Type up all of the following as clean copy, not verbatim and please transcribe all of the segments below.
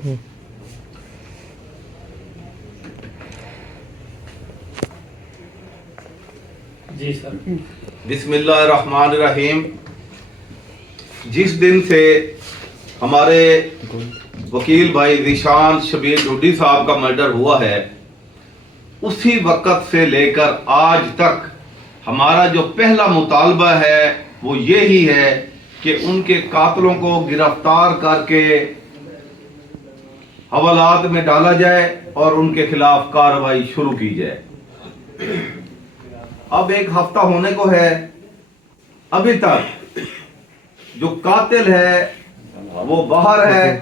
जी sir. बिस्मिल्लाहिर्रहमानिर्रहीम। जिस दिन से हमारे वकील भाई ज़ीशान शबीर ढुड्डी साहब का मर्डर हुआ है, उसी वक़्त से लेकर आज तक हमारा जो पहला मुतालबा है वो यही है कि उनके कातलों को गिरफ्तार करके हवालात में डाला जाए और उनके खिलाफ कार्रवाई शुरू की जाए। अब एक हफ्ता होने को है, अभी तक जो कातिल है वो बाहर है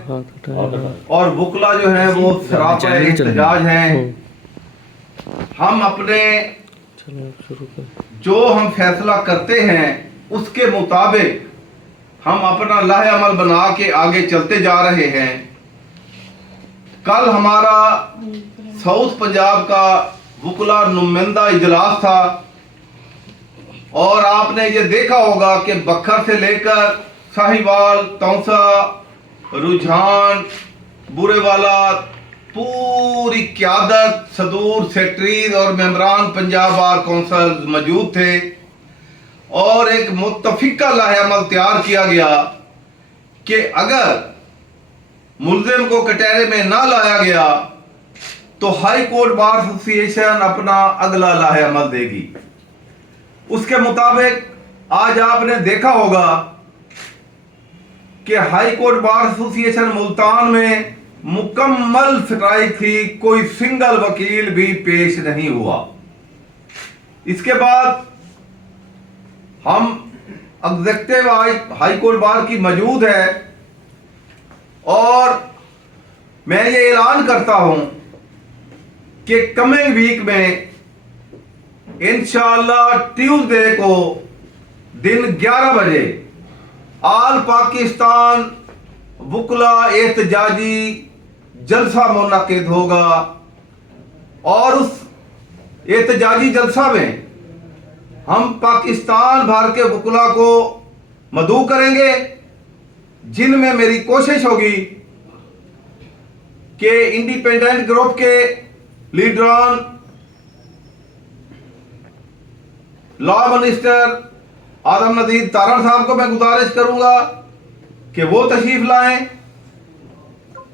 और वकला जो है वो सरापा एहतजाज हैं। हम अपने जो हम फैसला करते हैं उसके मुताबिक हम अपना लाहे अमल बना के आगे चलते जा रहे हैं। कल हमारा साउथ पंजाब का वकला नुमाइंदा इजलास था और आपने ये देखा होगा कि बखर से लेकर साहिवाल, तौसा, रुझान, बुरेवाला, पूरी क़यादत, सदूर, सेक्रेटरीज और मेंबरान पंजाब बार कौंसिल मौजूद थे और एक मुत्तफिका लाहे-अमल तैयार किया गया कि अगर मुल्जिम को कटहरे में ना लाया गया तो हाई कोर्ट बार एसोसिएशन अपना अगला लाहे-अमल देगी। उसके मुताबिक आज आपने देखा होगा कि high court bar association Multan में मुकम्मल स्ट्राइक थी, कोई सिंगल वकील भी पेश नहीं हुआ। इसके बाद हम एग्जीक्यूटिव हाई कोर्ट बार की मौजूद है और मैं ये ऐलान करता हूं कि कमिंग वीक में इंशाअल्लाह ट्यूसडे को दिन 11 बजे आल पाकिस्तान वकला एहतजाजी जलसा मुनक्किद होगा और उस एहतजाजी जलसा में हम पाकिस्तान भर के वकला को मदऊ करेंगे, जिनमें मेरी कोशिश होगी कि इंडिपेंडेंट ग्रुप के लीडरान, लॉ मिनिस्टर आदम नदीर तारण साहब को मैं गुजारिश करूंगा कि वो तशरीफ लाएं।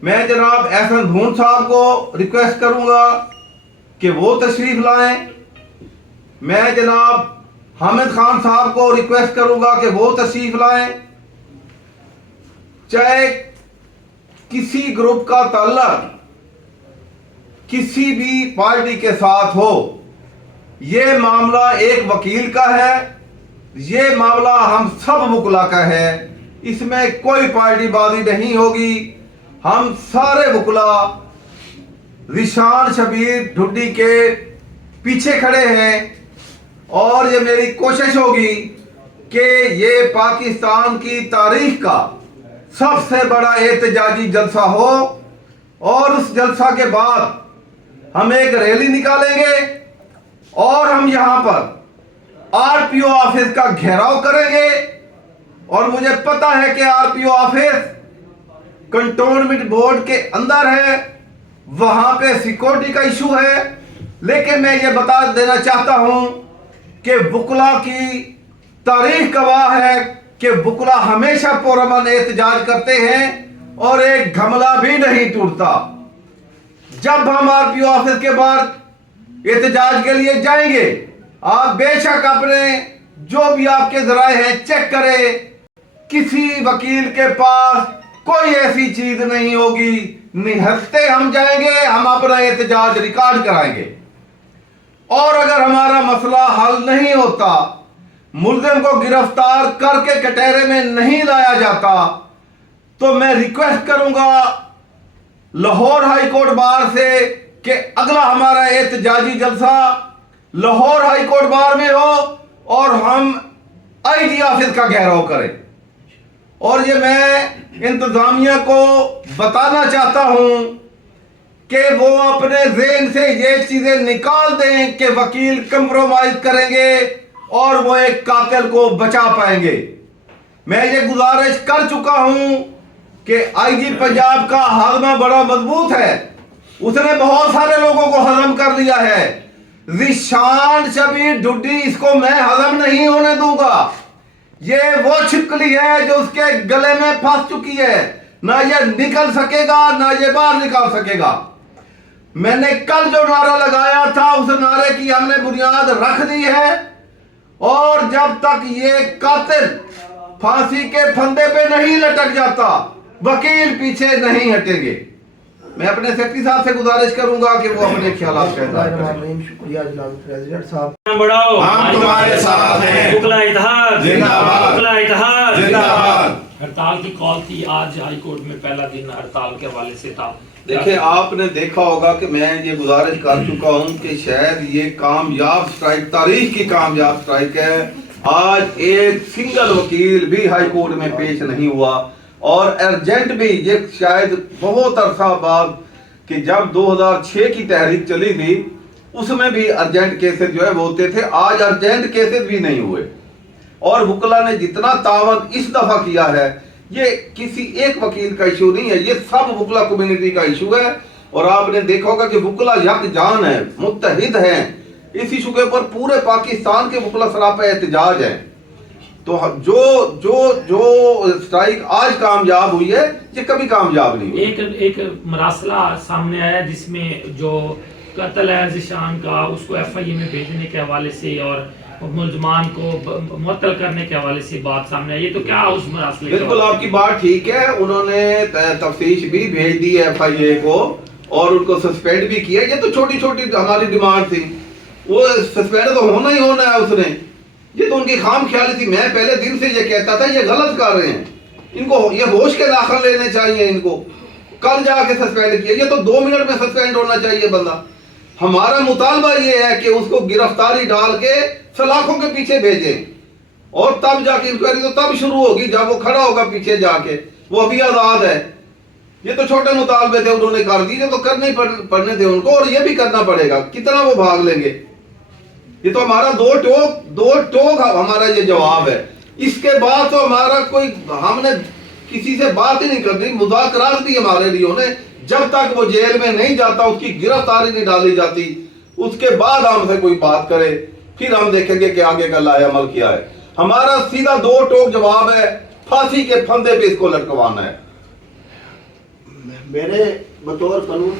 मैं जनाब एहसन धून साहब को रिक्वेस्ट करूंगा कि वो तशरीफ लाएं। मैं जनाब हामिद खान साहब को रिक्वेस्ट करूंगा कि वो तशरीफ लाएं। चाहे किसी ग्रुप का ताल्लुक किसी भी पार्टी के साथ हो, ये मामला एक वकील का है, ये मामला हम सब वकला का है, इसमें कोई पार्टीबाजी नहीं होगी। हम सारे वकला ज़ीशान शबीर ढुड्डी के पीछे खड़े हैं और ये मेरी कोशिश होगी कि ये पाकिस्तान की तारीख का सबसे बड़ा एहतजाजी जलसा हो और उस जलसा के बाद हम एक रैली निकालेंगे और हम यहां पर आरपीओ ऑफिस का घेराव करेंगे। और मुझे पता है कि आरपीओ ऑफिस कंटोनमेंट बोर्ड के अंदर है, वहां पे सिक्योरिटी का इशू है, लेकिन मैं ये बता देना चाहता हूं कि वकला की तारीख गवाह है कि वकला हमेशा पुरअमन एहतजाज करते हैं और एक घमला भी नहीं टूटता। जब हम आरपीओ ऑफिस के बाहर एहतजाज के लिए जाएंगे, आप बेशक अपने जो भी आपके जराए हैं चेक करें, किसी वकील के पास कोई ऐसी चीज नहीं होगी, निहत्ते हम जाएंगे, हम अपना एहतजाज रिकॉर्ड कराएंगे। और अगर हमारा मसला हल नहीं होता, मुल्जिम को गिरफ्तार करके कटहरे में नहीं लाया जाता, तो मैं रिक्वेस्ट करूंगा लाहौर हाई कोर्ट बार से कि अगला हमारा एहतजाजी जलसा लाहौर हाई कोर्ट बार में हो और हम आईजी ऑफिस का घेराव करें। और ये मैं इंतजामिया को बताना चाहता हूं कि वो अपने ज़हन से ये चीजें निकाल दें कि वकील कंप्रोमाइज करेंगे और वो एक कातिल को बचा पाएंगे। मैं ये गुजारिश कर चुका हूं कि आईजी पंजाब का हाजमा बड़ा मजबूत है, उसने बहुत सारे लोगों को हजम कर लिया है। ज़ीशान शबीर ढुड्डी, इसको मैं हजम नहीं होने दूंगा। ये वो छिपकली है जो उसके गले में फंस चुकी है, ना ये निकल सकेगा ना ये बाहर निकाल सकेगा। मैंने कल जो नारा लगाया था उस नारे की हमने बुनियाद रख दी है, और जब तक ये कातिल फांसी के फंदे पे नहीं लटक जाता, वकील पीछे नहीं हटेंगे। मैं अपने सेक्रेटरी साहब से गुजारिश करूंगा कि वो अपने ख्यालात करें। शुक्रिया जनाब प्रेसिडेंट साहब। बढ़ाओ, हम तुम्हारे साथ हैं। बुकला इतिहाद जिंदाबाद। बुकला इतिहाद जिंदाबाद। हड़ताल की कॉल थी, आज हाई कोर्ट में पहला दिन हड़ताल के हवाले से था। देखिए, आपने देखा होगा कि मैं ये गुजारिश कर चुका हूं कि शायद ये कामयाब स्ट्राइक, तारीख की कामयाब स्ट्राइक है। आज एक सिंगल वकील भी हाई कोर्ट में पेश नहीं हुआ, और अर्जेंट भी, ये शायद बहुत अरसा बाद कि जब 2006 की तहरीक चली थी उसमें भी अर्जेंट केसेस जो है वो होते थे, आज अर्जेंट केसेस भी नहीं हुए। और वुकला ने जितना तावन इस दफा किया है, ये किसी एक वकील का इशू नहीं है, ये सब वुकला कम्युनिटी का इशू है। और आपने देखा होगा कि वुकला यकजान है, मुत्तहिद है इस इशू के ऊपर। पूरे पाकिस्तान के वुकला सरापा एहतजाज है। तो जो जो जो स्ट्राइक आज कामयाब हुई है, ये कभी कामयाब नहीं हुई। एक मरासला सामने आया जिसमें जो कत्ल है ज़ीशान का, उसको एफआईए में भेजने के हवाले से और मुलजमान को मुअत्तल करने के हवाले से बात सामने आई। ये तो क्या उस मरासले? बिल्कुल आपकी बात ठीक है, उन्होंने तफ्तीश भी भेज दी है एफआईए को, और उनको सस्पेंड भी किया। ये तो छोटी छोटी हमारी डिमांड थी, वो सस्पेंड तो होना ही होना है उसने। ये तो उनकी खाम ख्याली थी। मैं पहले दिन से ये कहता था ये गलत कर रहे हैं, इनको ये होश के दाखिल लेने चाहिए, इनको कल जाके सस्पेंड किया। ये तो 2 मिनट में सस्पेंड होना चाहिए बंदा। हमारा मुतालबा ये है कि उसको गिरफ्तारी डाल के सलाखों के पीछे भेजें, और तब जाके इंक्वायरी तो तब शुरू होगी जब वो खड़ा होगा पीछे जाके। वो अभी आजाद है। ये तो छोटे मुतालबे थे, उन्होंने कर दिए, तो करने ही पड़ने थे उनको, और ये भी करना पड़ेगा। कितना वो भाग लेंगे? ये तो हमारा दो टोक हमारा ये जवाब है। इसके बाद तो हमारा कोई, हमने किसी से बात ही नहीं करनी। मुज़ाकरात भी हमारे लिए होने, जब तक वो जेल में नहीं जाता, उसकी गिरफ्तारी नहीं डाली जाती, उसके बाद हमसे कोई बात करे, फिर हम देखेंगे कि आगे का लाए अमल क्या है। हमारा सीधा 2 टोक जवाब है, फांसी के फंदे पे इसको लटकवाना है। मेरे बतौर कानून